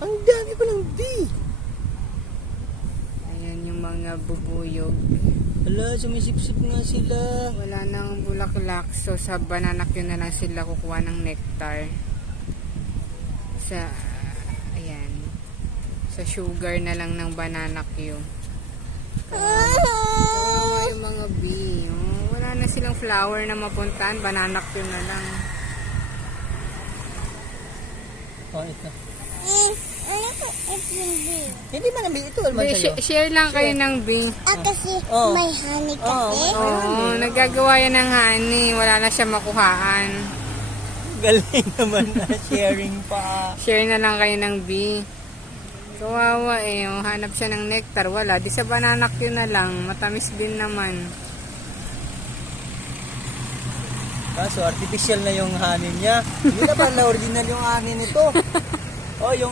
Ang dami pa ng bee. Ayan yung mga bubuyog. Hala, sumisip-sip nga sila. Wala nang bulaklak. So sa banana Q na lang sila kukuha ng nectar. Ayan. Sa sugar na lang ng banana Q. Kawawa yung mga bee. Oh, wala na silang flower na mapuntahan. Banana Q na lang. Oh, ito. Ano ko bee? Hindi man ang bee. Ito alman sa'yo. Share lang kayo ng bee. Kasi Oh. may honey kasi. Oo, nagagawa yan ng honey. Wala na siya makuhaan. Galing naman na sharing pa. Share na lang kayo ng bee. Kawawa eh. Oh, hanap siya ng nectar. Wala. Di sa banana Q na lang. Matamis din naman. Kaso artificial na yung honey niya. Hindi na pala original yung honey nito. Oh, yung